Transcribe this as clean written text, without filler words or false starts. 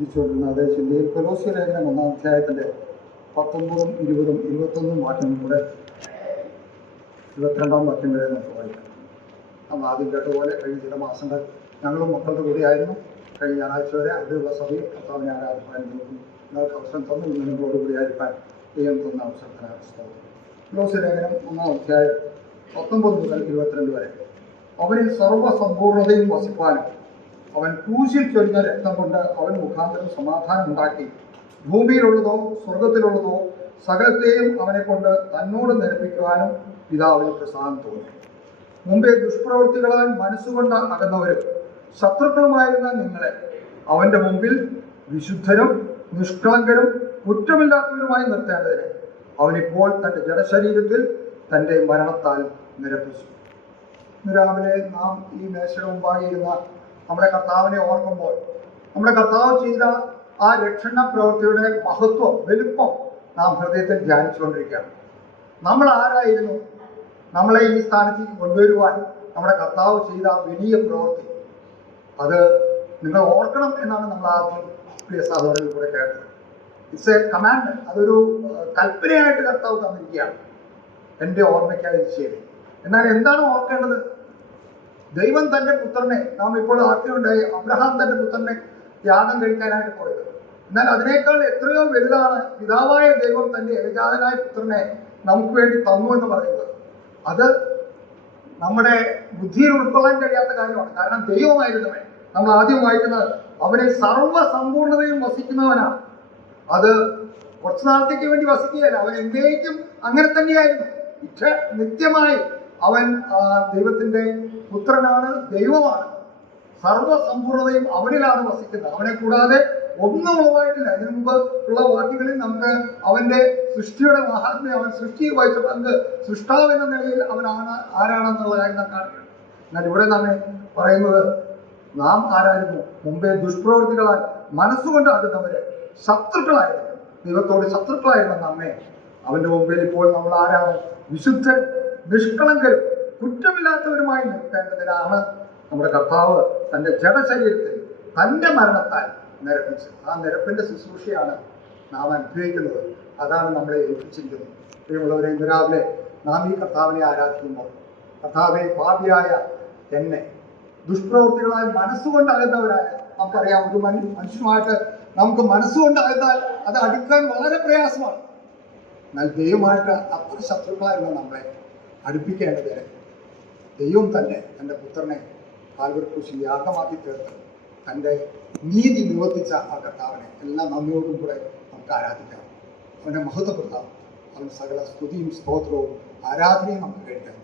ചിന്തിച്ചുകൊണ്ടിരുന്ന അതേ ചിന്തയിൽ കൊലോസ്യ ലേഖനം 1-ാം അധ്യായത്തിൻ്റെ 19, 20, 21 വാക്യം കൂടെ 22-ാം വാക്യം വരെ നമുക്ക് വായിക്കാം. നമ്മൾ ആദ്യം കേട്ടതുപോലെ കഴിഞ്ഞ ചില മാസങ്ങൾ ഞങ്ങളും മക്കളുടെ കൂടിയായിരുന്നു. കഴിഞ്ഞ ഞായറാഴ്ച വരെ അവിടെയുള്ള സഭയിൽ കർത്താവിനെ ആരാധിക്കാൻ നോക്കും. നിങ്ങൾക്ക് അവസരം തന്നു നിങ്ങളോട് കൂടിയായിരിക്കാൻ ദൈവം തന്ന അവസരത്തിനാണ് സ്തോത്രം. കൊലോസ്യ ലേഖനം 1-ാം അധ്യായം 19 മുതൽ 22 വരെ. അവനിൽ സർവ്വസമ്പൂർണതയും വസിപ്പാനും അവൻ ക്രൂശിൽ ചൊരിഞ്ഞ രക്തം കൊണ്ട് അവൻ മുഖാന്തരം സമാധാനം ഉണ്ടാക്കി ഭൂമിയിലുള്ളതോ സ്വർഗത്തിലുള്ളതോ സകലത്തെയും അവനെ കൊണ്ട് തന്നോട് നിരപ്പിക്കുവാനും പിതാവിന് പ്രസാദം തോന്നി. മുമ്പേ ദുഷ്പ്രവൃത്തികളാൽ മനസ്സുകൊണ്ട് അകന്നവരും ശത്രുക്കളുമായിരുന്ന നിങ്ങളെ അവൻ്റെ മുമ്പിൽ വിശുദ്ധരും നിഷ്കളങ്കരും കുറ്റമില്ലാത്തവരുമായി നിർത്തേണ്ടതിന് അവനിപ്പോൾ തൻ്റെ ജഡശരീരത്തിൽ തൻ്റെ മരണത്താൽ നിരപ്പിച്ചു. ഇന്ന് രാവിലെ നാം ഈ മേശയുടെ മുമ്പായിരുന്ന നമ്മുടെ കർത്താവിനെ ഓർക്കുമ്പോൾ നമ്മുടെ കർത്താവ് ചെയ്ത ആ രക്ഷണ പ്രവൃത്തിയുടെ മഹത്വം, വലുപ്പം നാം ഹൃദയത്തിൽ ധ്യാനിച്ചുകൊണ്ടിരിക്കുകയാണ്. നമ്മൾ ആരായിരുന്നു? നമ്മളെ ഈ സ്ഥാനത്തേക്ക് കൊണ്ടുവരുവാൻ നമ്മുടെ കർത്താവ് ചെയ്ത വലിയ പ്രവൃത്തി അത് നിങ്ങൾ ഓർക്കണം എന്നാണ് നമ്മൾ ആദ്യം പ്രിയ സഹോദരങ്ങളിൽ കൂടെ കേട്ടത്. It's A commandment. അതൊരു കൽപ്പനയായിട്ട് കർത്താവ് തന്നിരിക്കുകയാണ്. എൻ്റെ ഓർമ്മയ്ക്കായി ചെയ്ത്. എന്നാൽ എന്താണ് ഓർക്കേണ്ടത്? ദൈവം തൻ്റെ പുത്രനെ, നാം ഇപ്പോൾ ആദ്യമുണ്ടായി അബ്രഹാം തൻ്റെ പുത്രനെ യാഗം കഴിക്കാനായിട്ട് പോയത്. എന്നാൽ അതിനേക്കാൾ എത്രയോ വലുതാണ് പിതാവായ ദൈവം തൻ്റെ ഏകജാതനായ പുത്രനെ നമുക്ക് വേണ്ടി തന്നു എന്ന് പറയുന്നത്. അത് നമ്മുടെ ബുദ്ധിയിൽ ഉൾക്കൊള്ളാൻ കഴിയാത്ത കാര്യമാണ്. കാരണം ദൈവമായിരുന്നവൻ, നമ്മൾ ആദ്യം വായിക്കുന്നത് അവനെ സർവ്വസമ്പൂർണതയും വസിക്കുന്നവനാണ്. അത് കുറച്ചു നാളത്തേക്ക് വേണ്ടി വസിക്കുകയല്ല, അവൻ എന്നേക്കും അങ്ങനെ തന്നെയായിരുന്നു. നിത്യമായി അവൻ ദൈവത്തിൻ്റെ പുത്രനാണ്, ദൈവമാണ്. സർവ്വസമ്പൂർണതയും അവനിലാണ് വസിക്കുന്നത്. അവനെ കൂടാതെ ഒന്നും ഉളവായിട്ടില്ല. ഇതിനു മുമ്പ് ഉള്ള വാക്യങ്ങളിൽ നമുക്ക് അവന്റെ സൃഷ്ടിയുടെ മഹാത്മ്യം, അവൻ സൃഷ്ടിയിൽ വഹിച്ച പങ്ക്, സൃഷ്ടാവ് എന്ന നിലയിൽ അവനാണ് ആരാണെന്നുള്ള കാര്യം നാം കാണുകയാണ്. എന്നാൽ ഇവിടെ നമ്മെ പറയുന്നത് നാം ആരായിരുന്നു? മുമ്പേ ദുഷ്പ്രവൃത്തികളാൽ മനസ്സുകൊണ്ട് ആകുന്നവരെ ശത്രുക്കളായിരുന്നു, ദൈവത്തോട് ശത്രുക്കളായിരുന്നു നമ്മെ. അവന്റെ മുമ്പിൽ ഇപ്പോൾ നമ്മൾ ആരാണ്? വിശുദ്ധൻ, നിഷ്കളങ്കരും കുറ്റമില്ലാത്തവരുമായി നിർത്തേണ്ടതിനാണ് നമ്മുടെ കർത്താവ് തൻ്റെ ജഡശരീരത്തിൽ തൻ്റെ മരണത്താൽ നിരപ്പിച്ചത്. ആ നിരപ്പിൻ്റെ ശുശ്രൂഷയാണ് നാം അനുഭവിക്കുന്നത്. അതാണ് നമ്മളെ ഏൽപ്പിച്ചിരിക്കുന്നത്. പ്രിയമുള്ളവരെ, ഇന്ന് രാവിലെ നാം ഈ കർത്താവിനെ ആരാധിക്കുമ്പോൾ കർത്താവെ, പാപിയായ എന്നെ, ദുഷ്പ്രവൃത്തികളായി മനസ്സുകൊണ്ട് അകന്നവരായ, നമുക്കറിയാം ഒരു മനുഷ്യനുമായിട്ട് നമുക്ക് മനസ്സുകൊണ്ട് അകന്നാൽ അത് അടുക്കാൻ വളരെ പ്രയാസമാണ്. എന്നാൽ ദൈവമായിട്ട് അത്ര ശത്രുക്കളായിരുന്നു നമ്മളെ അടുപ്പിക്കേണ്ടതിന് ദൈവം തന്നെ തൻ്റെ പുത്രനെ കാൽവരി ക്രൂശിൽ യാഗമാക്കി തീർത്ത് തൻ്റെ നീതി നിവർത്തിച്ച ആ കർത്താവിനെ എല്ലാ നന്ദിയോടും കൂടെ നമുക്ക് ആരാധിക്കാം. അവനെ മഹത്വപ്പെടുത്താം. അവൻ സകല സ്തുതിയും സ്തോത്രവും ആരാധനയും നമുക്ക് കഴിക്കാം.